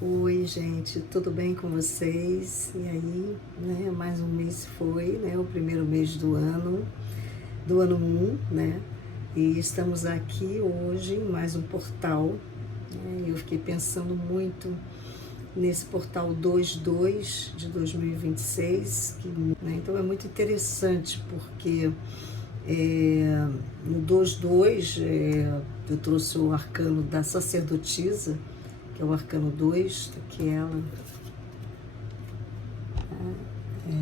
Oi, gente, tudo bem com vocês? E aí, né? Mais um mês foi, né? O primeiro mês do ano 1, né? E estamos aqui hoje em mais um portal, né? Eu fiquei pensando muito nesse portal 22 de 2026, né? Então é muito interessante porque no 22 eu trouxe o arcano da sacerdotisa, que é o arcano 2, tá aqui ela,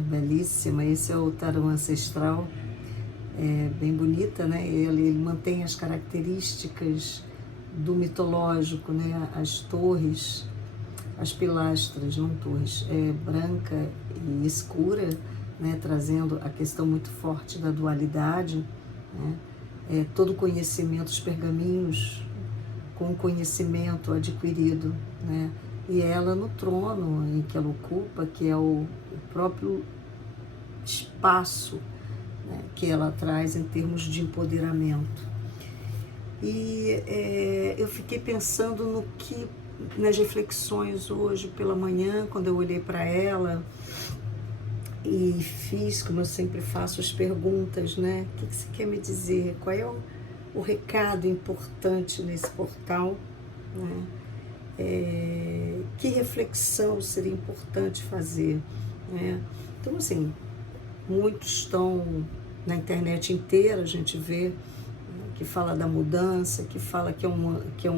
belíssima. Esse é o tarô ancestral, bem bonita, né? Ele mantém as características do mitológico, né? As torres, as pilastras, não torres, branca e escura, né? Trazendo a questão muito forte da dualidade, né? Todo conhecimento, os pergaminhos com conhecimento adquirido, né? E ela no trono em que ela ocupa, que é o próprio espaço, né, que ela traz em termos de empoderamento. E eu fiquei pensando nas reflexões hoje pela manhã, quando eu olhei para ela e fiz, como eu sempre faço, as perguntas, né? O que você quer me dizer? Qual é o recado importante nesse portal, né? Que reflexão seria importante fazer, né? Então, assim, muitos estão na internet inteira, a gente vê, né, que fala da mudança, que fala que é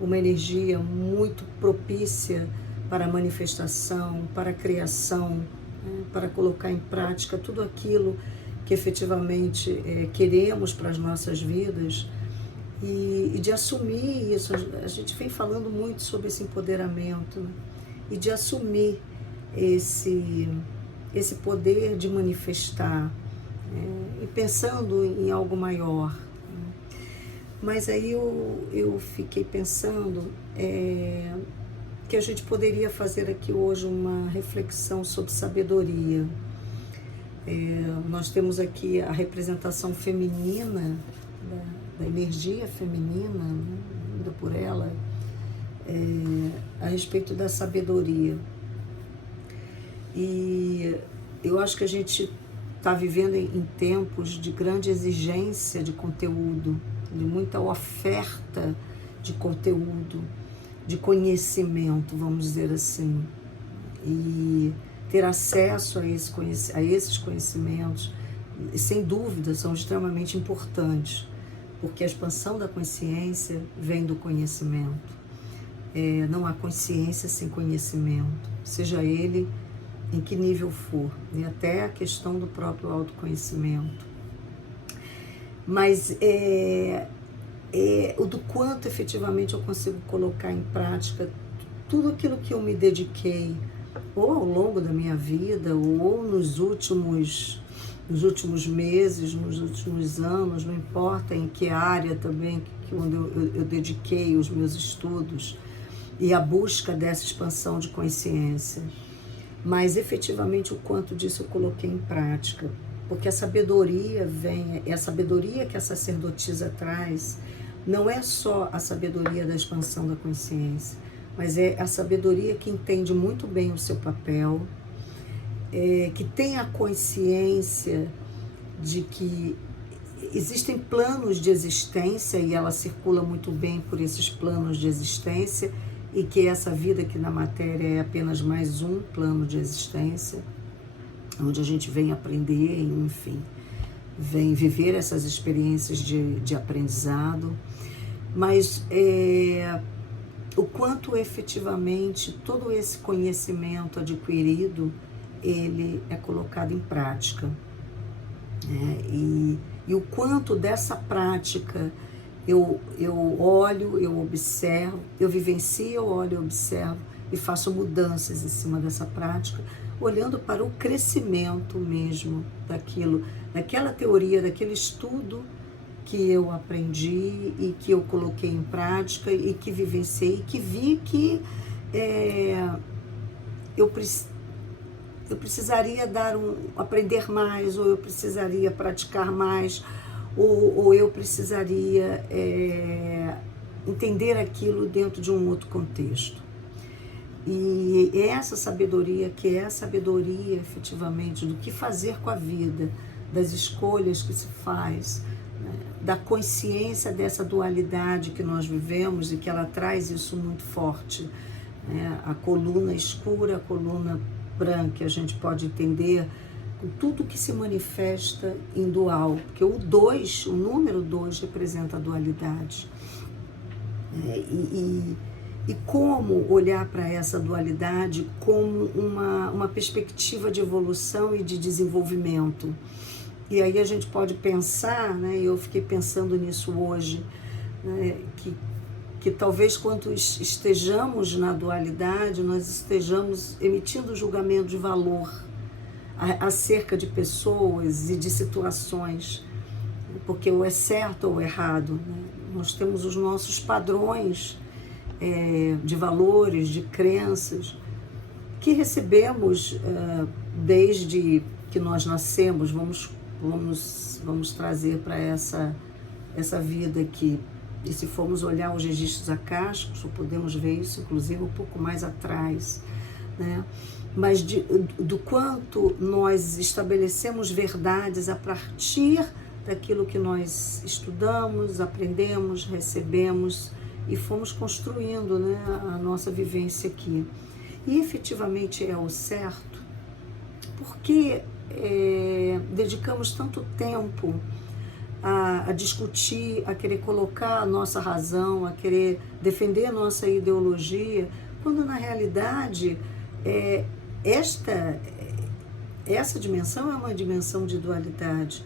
uma energia muito propícia para a manifestação, para a criação, né, para colocar em prática tudo aquilo que efetivamente queremos para as nossas vidas, e de assumir isso. A gente vem falando muito sobre esse empoderamento, né? E de assumir esse poder de manifestar, e pensando em algo maior, né? Mas aí eu fiquei pensando que a gente poderia fazer aqui hoje uma reflexão sobre sabedoria. Nós temos aqui a representação feminina, da energia feminina, né, vinda por ela, a respeito da sabedoria. E eu acho que a gente está vivendo em tempos de grande exigência de conteúdo, de muita oferta de conteúdo, de conhecimento, vamos dizer assim. E ter acesso a esses conhecimentos, sem dúvida, são extremamente importantes, porque a expansão da consciência vem do conhecimento. Não há consciência sem conhecimento, seja ele em que nível for, e até a questão do próprio autoconhecimento. Mas o do quanto efetivamente eu consigo colocar em prática tudo aquilo que eu me dediquei, ou ao longo da minha vida, ou nos últimos meses, nos últimos anos, não importa em que área também, onde eu dediquei os meus estudos e a busca dessa expansão de consciência. Mas efetivamente o quanto disso eu coloquei em prática, porque a sabedoria é a sabedoria que a sacerdotisa traz, não é só a sabedoria da expansão da consciência, mas é a sabedoria que entende muito bem o seu papel, que tem a consciência de que existem planos de existência e ela circula muito bem por esses planos de existência, e que essa vida aqui na matéria é apenas mais um plano de existência, onde a gente vem aprender, enfim, vem viver essas experiências de aprendizado, mas o quanto efetivamente todo esse conhecimento adquirido, ele é colocado em prática, né? E o quanto dessa prática eu olho, eu observo, eu vivencio, eu olho, eu observo e faço mudanças em cima dessa prática, olhando para o crescimento mesmo daquela teoria, daquele estudo que eu aprendi e que eu coloquei em prática e que vivenciei, e que vi que eu precisaria aprender mais, ou eu precisaria praticar mais, ou eu precisaria entender aquilo dentro de um outro contexto. E essa sabedoria, que é a sabedoria efetivamente do que fazer com a vida, das escolhas que se faz, né, da consciência dessa dualidade que nós vivemos e que ela traz isso muito forte, né, a coluna escura, a coluna branca, que a gente pode entender com tudo que se manifesta em dual, porque o 2, o número 2 representa a dualidade. E como olhar para essa dualidade como uma perspectiva de evolução e de desenvolvimento. E aí a gente pode pensar, né, eu fiquei pensando nisso hoje, né, que talvez quando estejamos na dualidade, nós estejamos emitindo julgamento de valor acerca de pessoas e de situações, porque ou é certo ou errado, né? Nós temos os nossos padrões de valores, de crenças, que recebemos desde que nós nascemos. Vamos trazer para essa vida aqui. E se formos olhar os registros acásticos, podemos ver isso, inclusive, um pouco mais atrás, né? Mas do quanto nós estabelecemos verdades a partir daquilo que nós estudamos, aprendemos, recebemos e fomos construindo, né, a nossa vivência aqui. E efetivamente é o certo, porque dedicamos tanto tempo a discutir, a querer colocar a nossa razão, a querer defender a nossa ideologia, quando na realidade essa dimensão é uma dimensão de dualidade.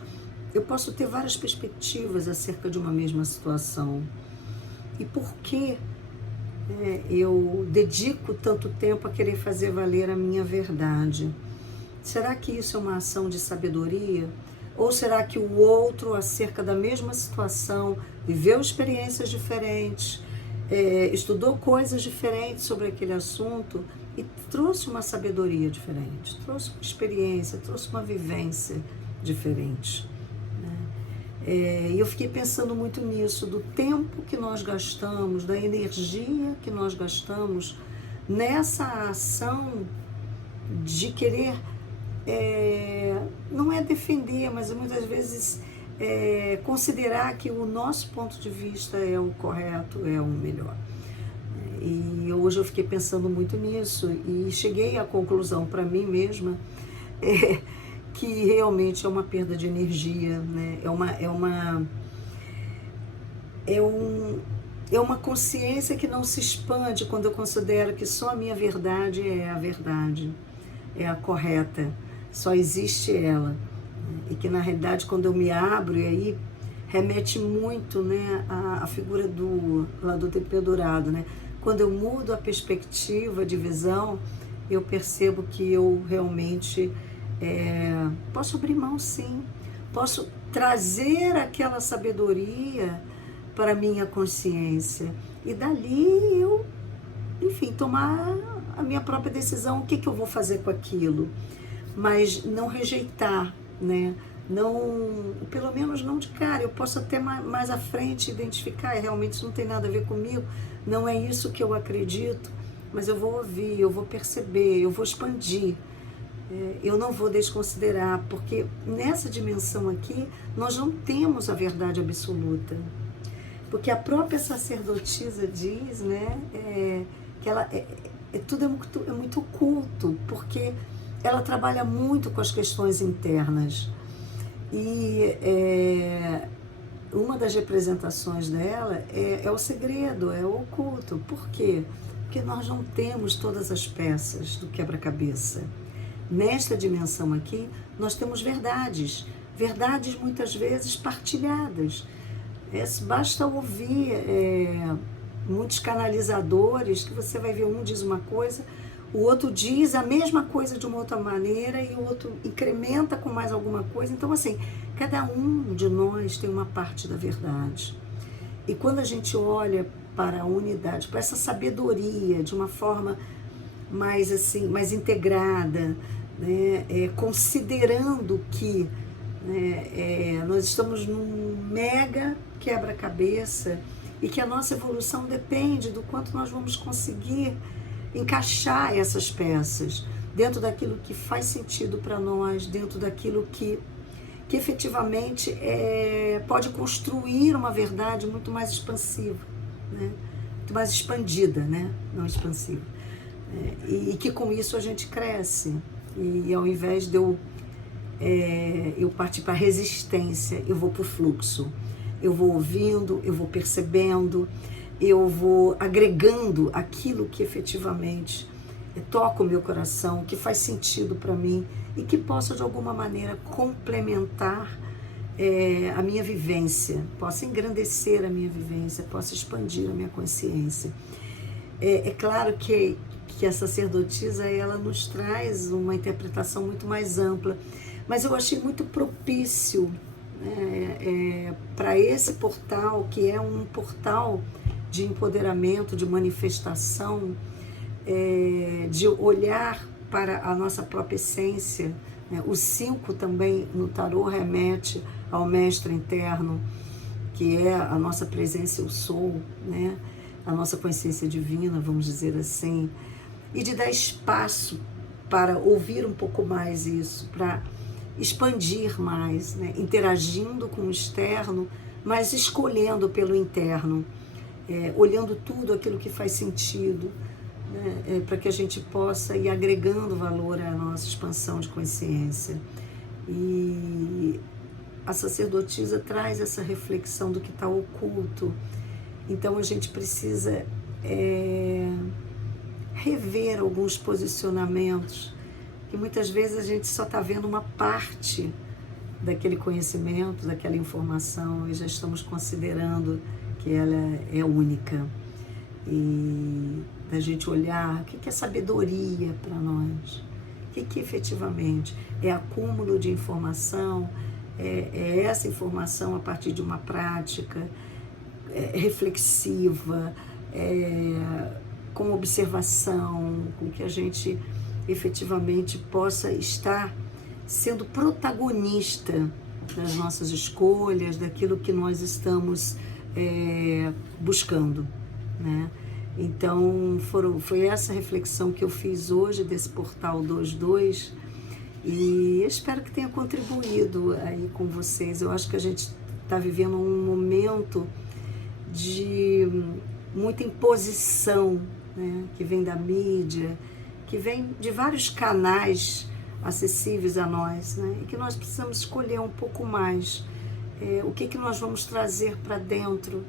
Eu posso ter várias perspectivas acerca de uma mesma situação. E por que eu dedico tanto tempo a querer fazer valer a minha verdade? Será que isso é uma ação de sabedoria? Ou será que o outro, acerca da mesma situação, viveu experiências diferentes, estudou coisas diferentes sobre aquele assunto e trouxe uma sabedoria diferente, trouxe uma experiência, trouxe uma vivência diferente? E eu fiquei pensando muito nisso, do tempo que nós gastamos, da energia que nós gastamos nessa ação de querer, não é defender, mas muitas vezes considerar que o nosso ponto de vista é o correto, é o melhor. E hoje eu fiquei pensando muito nisso e cheguei à conclusão para mim mesma que realmente é uma perda de energia, né? É uma consciência que não se expande quando eu considero que só a minha verdade é a verdade, é a correta, só existe ela. E que na realidade quando eu me abro, e aí remete muito, né, à figura lá do templo dourado, né? Quando eu mudo a perspectiva de visão, eu percebo que eu realmente posso abrir mão, sim, posso trazer aquela sabedoria para a minha consciência e dali eu, enfim, tomar a minha própria decisão, o que eu vou fazer com aquilo, mas não rejeitar, né? Não, pelo menos não de cara. Eu posso até mais à frente identificar, realmente isso não tem nada a ver comigo, não é isso que eu acredito, mas eu vou ouvir, eu vou perceber, eu vou expandir. Eu não vou desconsiderar, porque nessa dimensão aqui nós não temos a verdade absoluta, porque a própria sacerdotisa diz, né, que ela tudo é muito oculto, porque ela trabalha muito com as questões internas e uma das representações dela é o segredo, é o oculto. Por quê? Porque nós não temos todas as peças do quebra-cabeça. Nesta dimensão aqui, nós temos verdades muitas vezes partilhadas. Basta ouvir muitos canalizadores, que você vai ver, um diz uma coisa, o outro diz a mesma coisa de uma outra maneira e o outro incrementa com mais alguma coisa. Então, assim, cada um de nós tem uma parte da verdade. E quando a gente olha para a unidade, para essa sabedoria de uma forma mais assim, mais integrada, né, considerando que, né, nós estamos num mega quebra-cabeça e que a nossa evolução depende do quanto nós vamos conseguir encaixar essas peças dentro daquilo que faz sentido para nós, dentro daquilo que efetivamente pode construir uma verdade muito mais expansiva, né? Muito mais expandida, né? Não expansiva. E que com isso a gente cresce. E ao invés de eu partir para a resistência, eu vou para o fluxo. Eu vou ouvindo, eu vou percebendo, eu vou agregando aquilo que efetivamente toca o meu coração, que faz sentido para mim e que possa de alguma maneira complementar a minha vivência, possa engrandecer a minha vivência, possa expandir a minha consciência. É claro que a sacerdotisa ela nos traz uma interpretação muito mais ampla, mas eu achei muito propício para esse portal, que é um portal de empoderamento, de manifestação, de olhar para a nossa própria essência, né? O 5 também no tarô remete ao mestre interno, que é a nossa presença, eu sou, né? A nossa consciência divina, vamos dizer assim, e de dar espaço para ouvir um pouco mais isso, para expandir mais, né? Interagindo com o externo, mas escolhendo pelo interno, olhando tudo aquilo que faz sentido, né? Para que a gente possa ir agregando valor à nossa expansão de consciência. E a sacerdotisa traz essa reflexão do que está oculto. Então a gente precisa rever alguns posicionamentos, que muitas vezes a gente só está vendo uma parte daquele conhecimento, daquela informação, e já estamos considerando que ela é única. E da gente olhar o que é sabedoria para nós, o que efetivamente é acúmulo de informação, é essa informação a partir de uma prática reflexiva, com observação, com que a gente efetivamente possa estar sendo protagonista das nossas escolhas, daquilo que nós estamos buscando, né? Então foi essa reflexão que eu fiz hoje desse portal 22 e espero que tenha contribuído aí com vocês. Eu acho que a gente está vivendo um momento de muita imposição, né? Que vem da mídia, que vem de vários canais acessíveis a nós, né? E que nós precisamos escolher um pouco mais o que nós vamos trazer para dentro,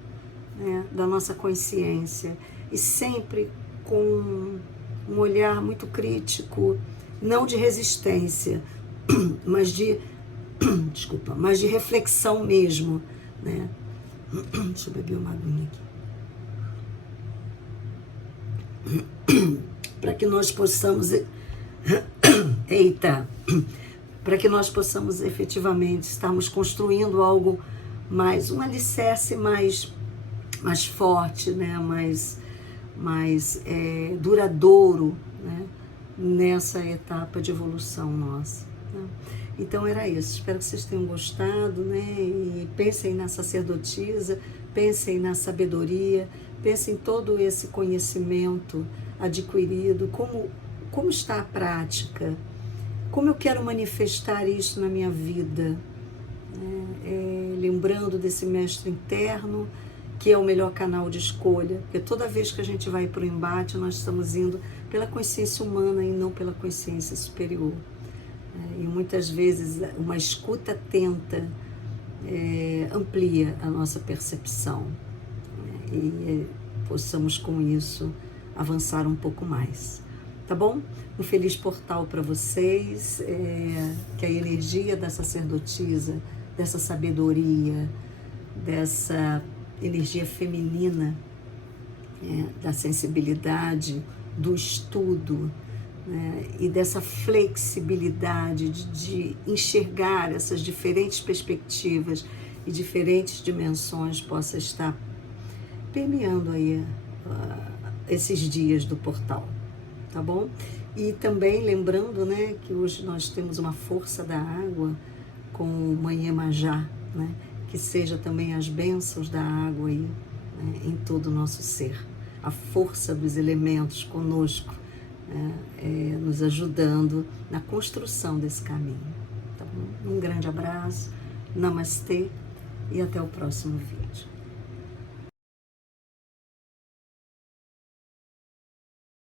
né, da nossa consciência, e sempre com um olhar muito crítico, não de resistência, mas de mas de reflexão mesmo, né? Deixa eu beber uma aguinha aqui. Para que nós possamos para que nós possamos efetivamente estarmos construindo algo mais, um alicerce mais forte, né? mais duradouro, né? Nessa etapa de evolução nossa, né? Então era isso, espero que vocês tenham gostado, né? E pensem na sacerdotisa, pensem na sabedoria, pensem em todo esse conhecimento adquirido, como está a prática, como eu quero manifestar isso na minha vida, né? Lembrando desse mestre interno, que é o melhor canal de escolha, porque toda vez que a gente vai para o embate, nós estamos indo pela consciência humana e não pela consciência superior. E muitas vezes uma escuta atenta amplia a nossa percepção, né? E possamos com isso avançar um pouco mais. Tá bom? Um feliz portal para vocês, que a energia da sacerdotisa, dessa sabedoria, dessa energia feminina, da sensibilidade, do estudo, né, e dessa flexibilidade de enxergar essas diferentes perspectivas e diferentes dimensões possa estar permeando aí esses dias do portal, tá bom? E também lembrando, né, que hoje nós temos uma força da água com Mãe Iemanjá, né? Que seja também as bênçãos da água aí, né, em todo o nosso ser. a força dos elementos conosco, né, nos ajudando na construção desse caminho. Tá bom? Um grande abraço, namastê e até o próximo vídeo.